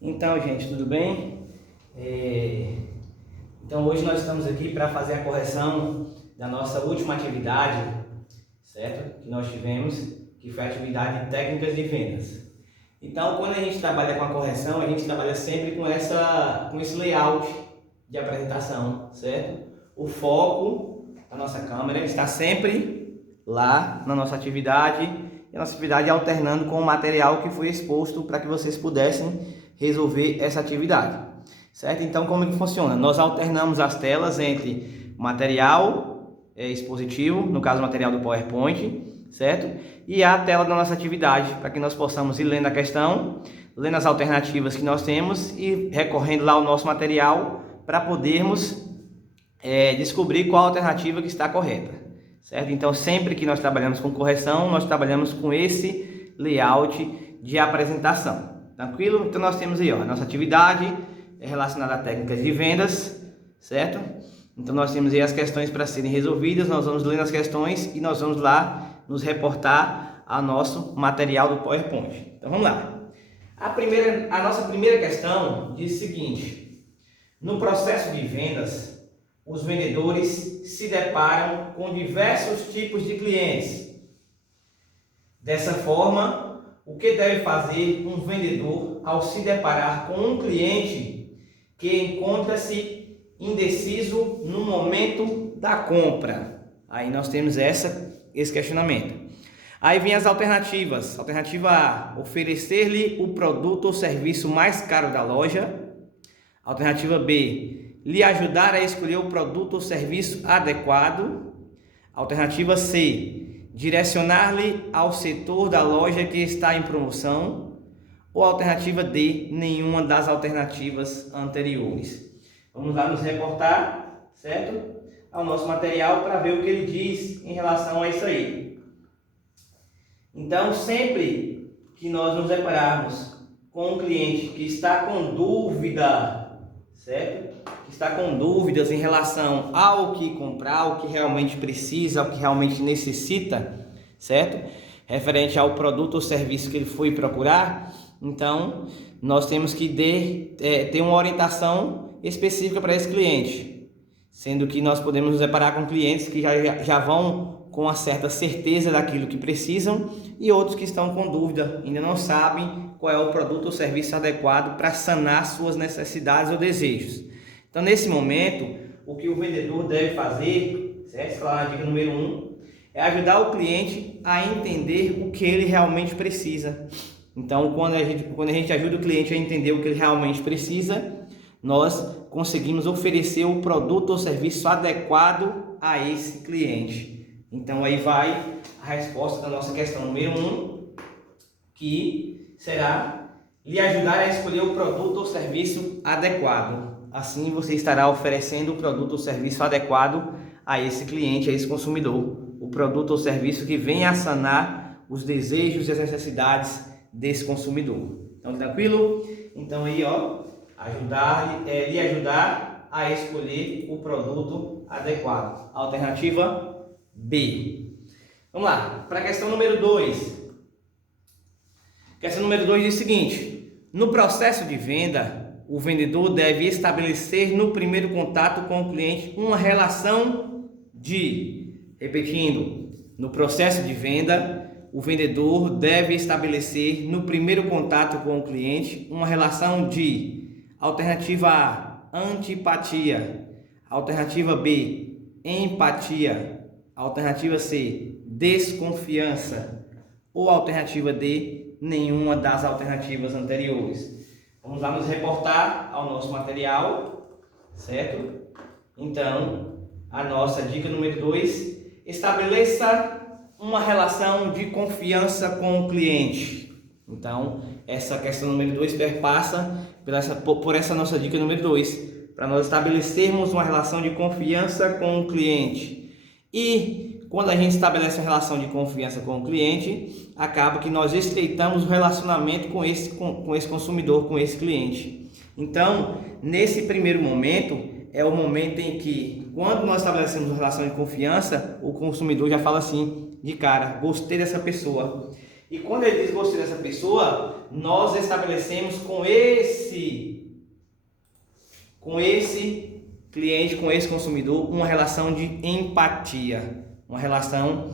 Então, gente, tudo bem? Então, hoje nós estamos aqui para fazer a correção da nossa última atividade, certo? Que nós tivemos, que foi a atividade de técnicas de vendas. Então, quando a gente trabalha com a correção, a gente trabalha sempre com esse layout de apresentação, certo? O foco da nossa câmera está sempre lá na nossa atividade, e a nossa atividade alternando com o material que foi exposto para que vocês pudessem resolver essa atividade, certo? Então, como é que funciona? Nós alternamos as telas entre material expositivo, no caso material do PowerPoint, certo? E a tela da nossa atividade, para que nós possamos ir lendo a questão, lendo as alternativas que nós temos e recorrendo lá ao nosso material para podermos descobrir qual alternativa que está correta, certo? Então, sempre que nós trabalhamos com correção, nós trabalhamos com esse layout de apresentação. Tranquilo? Então nós temos aí, ó, a nossa atividade é relacionada a técnicas de vendas, certo? Então nós temos aí as questões para serem resolvidas, nós vamos ler as questões e nós vamos lá nos reportar ao nosso material do PowerPoint. Então vamos lá. A nossa primeira questão diz o seguinte: no processo de vendas, os vendedores se deparam com diversos tipos de clientes. Dessa forma, o que deve fazer um vendedor ao se deparar com um cliente que encontra-se indeciso no momento da compra? Aí nós temos esse questionamento. Aí vem as alternativas. Alternativa A: oferecer-lhe o produto ou serviço mais caro da loja. Alternativa B: lhe ajudar a escolher o produto ou serviço adequado. Alternativa C: direcionar-lhe ao setor da loja que está em promoção. Ou alternativa D: nenhuma das alternativas anteriores. Vamos lá nos reportar, certo? Ao nosso material para ver o que ele diz em relação a isso aí. Então, sempre que nós nos depararmos com um cliente que está com dúvida, certo? Que está com dúvidas em relação ao que comprar, ao que realmente precisa, ao que realmente necessita, certo? Referente ao produto ou serviço que ele foi procurar, então nós temos que ter uma orientação específica para esse cliente, sendo que nós podemos nos deparar com clientes que já vão com uma certa certeza daquilo que precisam e outros que estão com dúvida, ainda não sabem qual é o produto ou serviço adequado para sanar suas necessidades ou desejos. Então, nesse momento, o que o vendedor deve fazer, certo? Está lá na dica número 1, é ajudar o cliente a entender o que ele realmente precisa. Então, quando a gente ajuda o cliente a entender o que ele realmente precisa, nós conseguimos oferecer o produto ou serviço adequado a esse cliente. Então, aí vai a resposta da nossa questão número 1, que será lhe ajudar a escolher o produto ou serviço adequado. Assim você estará oferecendo o produto ou serviço adequado a esse cliente, a esse consumidor. O produto ou serviço que venha a sanar os desejos e as necessidades desse consumidor. Então, tranquilo? Então aí, ó, lhe ajudar a escolher o produto adequado. Alternativa B. Vamos lá, para a questão número 2. Questão número 2 diz o seguinte: no processo de venda, o vendedor deve estabelecer no primeiro contato com o cliente uma relação repetindo, no processo de venda, o vendedor deve estabelecer no primeiro contato com o cliente uma relação de alternativa A, antipatia, alternativa B, empatia, alternativa C, desconfiança, ou alternativa D, nenhuma das alternativas anteriores. Vamos lá nos reportar ao nosso material, certo? Então, a nossa dica número 2, estabeleça uma relação de confiança com o cliente. Então, essa questão número 2 perpassa por essa nossa dica número 2, para nós estabelecermos uma relação de confiança com o cliente. E quando a gente estabelece uma relação de confiança com o cliente, acaba que nós estreitamos o relacionamento com esse consumidor, com esse cliente. Então, nesse primeiro momento, é o momento em que, quando nós estabelecemos uma relação de confiança, o consumidor já fala assim, de cara: gostei dessa pessoa. E quando ele diz gostei dessa pessoa, nós estabelecemos com esse cliente, com esse consumidor, uma relação de empatia, uma relação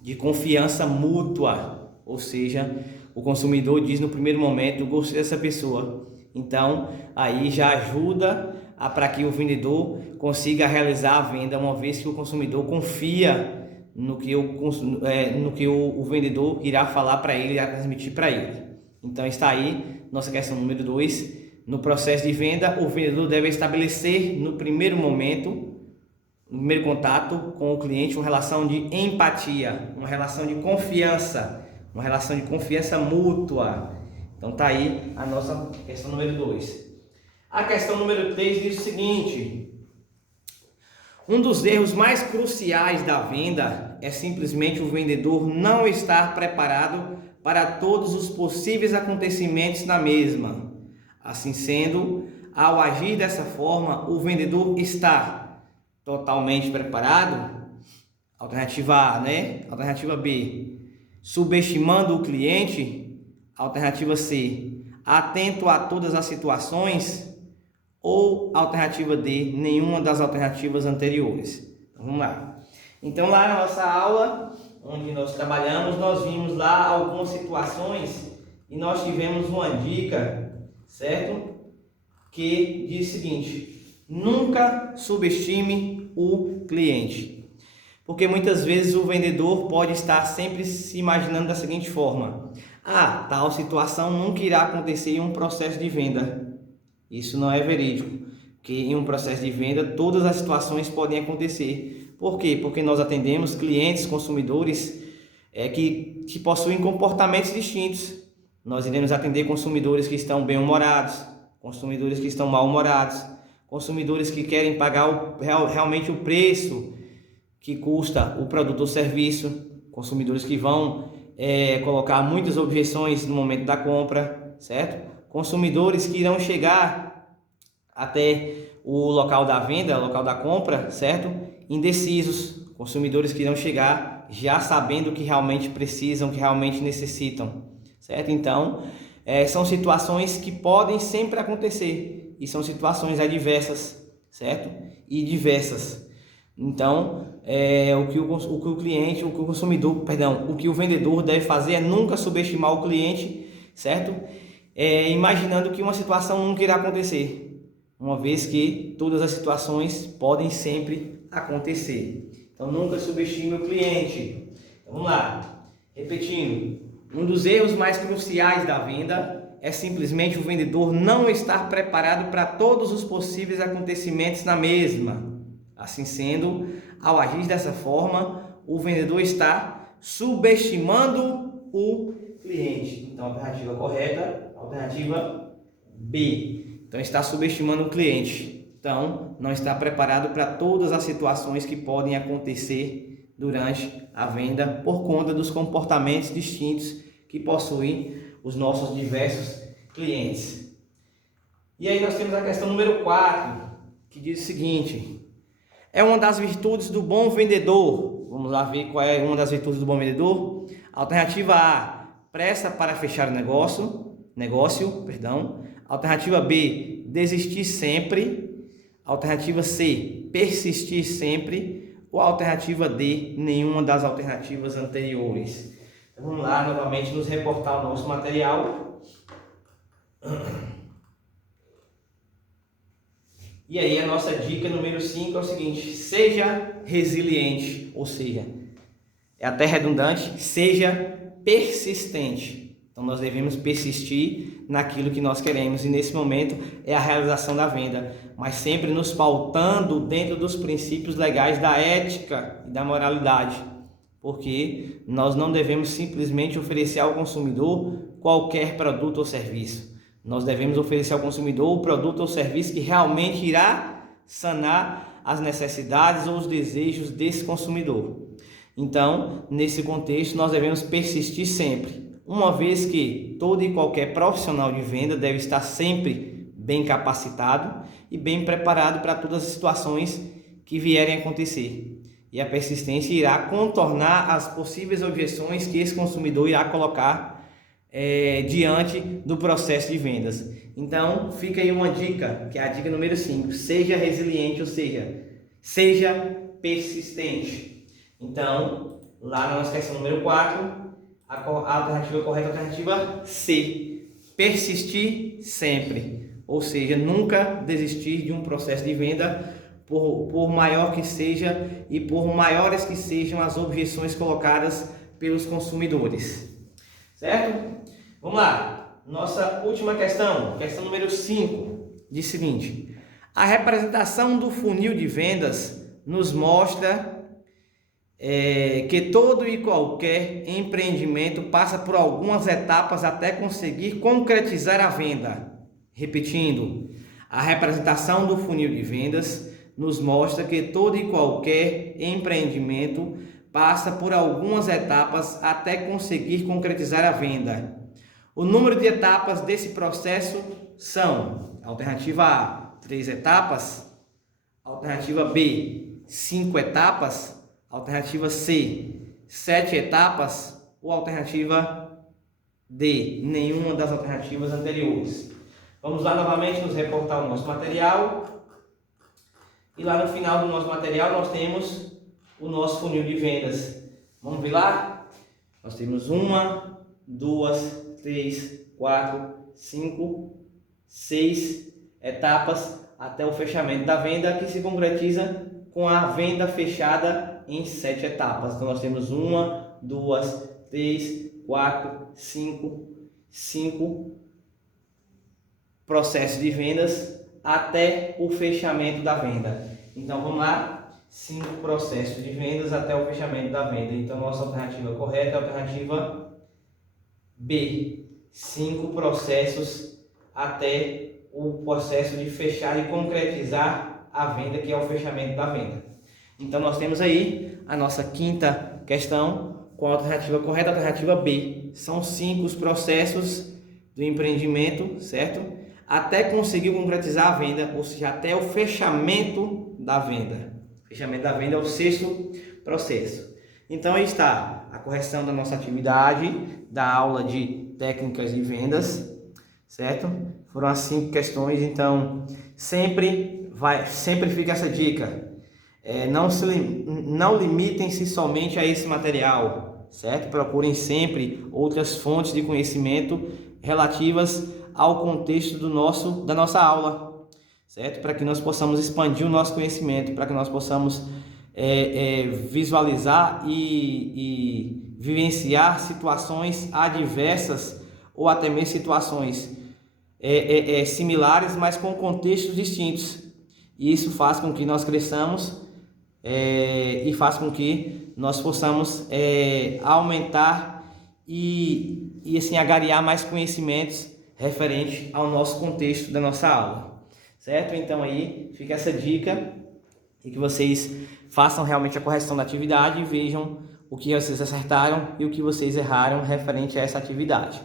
de confiança mútua. Ou seja, o consumidor diz no primeiro momento: gostei dessa pessoa. Então, aí já ajuda para que o vendedor consiga realizar a venda, uma vez que o consumidor confia no que o vendedor irá falar para ele, irá transmitir para ele. Então está aí nossa questão número 2. No processo de venda, o vendedor deve estabelecer no primeiro momento, no primeiro contato com o cliente, uma relação de empatia, uma relação de confiança, uma relação de confiança mútua. Então está aí a nossa questão número 2. A questão número 3 diz o seguinte: um dos erros mais cruciais da venda é simplesmente o vendedor não estar preparado para todos os possíveis acontecimentos na mesma. Assim sendo, ao agir dessa forma, o vendedor está totalmente preparado? Alternativa A, né? Alternativa B, subestimando o cliente? Alternativa C, atento a todas as situações? Ou alternativa D, nenhuma das alternativas anteriores? Vamos lá. Então, lá na nossa aula, onde nós trabalhamos, nós vimos lá algumas situações e nós tivemos uma dica, certo? Que diz o seguinte: nunca subestime o cliente. Porque muitas vezes o vendedor pode estar sempre se imaginando da seguinte forma: tal situação nunca irá acontecer em um processo de venda. Isso não é verídico, porque em um processo de venda todas as situações podem acontecer. Por quê? Porque nós atendemos clientes, consumidores que possuem comportamentos distintos. Nós iremos atender consumidores que estão bem-humorados, consumidores que estão mal-humorados, consumidores que querem pagar realmente o preço que custa o produto ou serviço, consumidores que vão colocar muitas objeções no momento da compra, certo? Consumidores que irão chegar até o local da venda, local da compra, certo? Indecisos, consumidores que irão chegar já sabendo o que realmente precisam, o que realmente necessitam, certo? Então, são situações que podem sempre acontecer e são situações adversas, certo? E diversas. Então, o que o vendedor deve fazer é nunca subestimar o cliente, certo? Imaginando que uma situação nunca irá acontecer, uma vez que todas as situações podem sempre acontecer. Então, nunca subestime o cliente. Então, vamos lá, repetindo: um dos erros mais cruciais da venda é simplesmente o vendedor não estar preparado para todos os possíveis acontecimentos na mesma. Assim sendo, ao agir dessa forma, o vendedor está subestimando o cliente. Então, a alternativa correta, alternativa B. Então, está subestimando o cliente. Então, não está preparado para todas as situações que podem acontecer durante a venda por conta dos comportamentos distintos que possuem os nossos diversos clientes. E aí nós temos a questão número 4, que diz o seguinte: é uma das virtudes do bom vendedor. Vamos lá ver qual é uma das virtudes do bom vendedor. Alternativa A, pressa para fechar o negócio. Alternativa B, desistir sempre. Alternativa C, persistir sempre. Ou alternativa D, nenhuma das alternativas anteriores. Então, vamos lá novamente nos reportar o nosso material. E aí a nossa dica número 5 é o seguinte: seja resiliente, ou seja, é até redundante, seja persistente. Então nós devemos persistir naquilo que nós queremos, e nesse momento é a realização da venda, mas sempre nos pautando dentro dos princípios legais da ética e da moralidade, porque nós não devemos simplesmente oferecer ao consumidor qualquer produto ou serviço. Nós devemos oferecer ao consumidor o produto ou serviço que realmente irá sanar as necessidades ou os desejos desse consumidor. Então, nesse contexto, nós devemos persistir sempre, uma vez que todo e qualquer profissional de venda deve estar sempre bem capacitado e bem preparado para todas as situações que vierem a acontecer. E a persistência irá contornar as possíveis objeções que esse consumidor irá colocar diante do processo de vendas. Então, fica aí uma dica, que é a dica número 5. Seja resiliente, ou seja persistente. Então, lá na nossa questão número 4, a alternativa correta é a alternativa C. Persistir sempre. Ou seja, nunca desistir de um processo de venda, por maior que seja e por maiores que sejam as objeções colocadas pelos consumidores. Certo? Vamos lá. Nossa última questão número 5, diz o seguinte: a representação do funil de vendas nos mostra que todo e qualquer empreendimento passa por algumas etapas até conseguir concretizar a venda. Repetindo, a representação do funil de vendas nos mostra que todo e qualquer empreendimento passa por algumas etapas até conseguir concretizar a venda. O número de etapas desse processo são: alternativa A, 3 etapas, alternativa B, 5 etapas, alternativa C, 7 etapas ou alternativa D, nenhuma das alternativas anteriores. Vamos lá novamente nos reportar o nosso material. E lá no final do nosso material nós temos o nosso funil de vendas. Vamos ver lá? Nós temos 1, 2, 3, 4, 5, 6 etapas até o fechamento da venda, que se concretiza com a venda fechada em 7 etapas. Então nós temos 1, 2, 3, 4, 5 processos de vendas até o fechamento da venda. Então vamos lá, 5 processos de vendas até o fechamento da venda. Então nossa alternativa correta é a alternativa B, 5 processos até o processo de fechar e concretizar a venda, que é o fechamento da venda. Então nós temos aí a nossa quinta questão com a alternativa correta, a alternativa B. São 5 os processos do empreendimento, certo? Até conseguir concretizar a venda, ou seja, até o fechamento da venda. O fechamento da venda é o 6º processo. Então aí está a correção da nossa atividade, da aula de técnicas de vendas, certo? Foram as 5 questões, então sempre fica essa dica. Não limitem-se somente a esse material, certo? Procurem sempre outras fontes de conhecimento relativas ao contexto da nossa aula, certo? Para que nós possamos expandir o nosso conhecimento, para que nós possamos visualizar e vivenciar situações adversas ou até mesmo situações similares, mas com contextos distintos. E isso faz com que nós cresçamos e faz com que nós possamos aumentar e assim agariar mais conhecimentos referente ao nosso contexto da nossa aula, certo? Então aí fica essa dica e que vocês façam realmente a correção da atividade e vejam o que vocês acertaram e o que vocês erraram referente a essa atividade.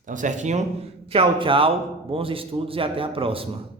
Então certinho? Tchau, tchau, bons estudos e até a próxima.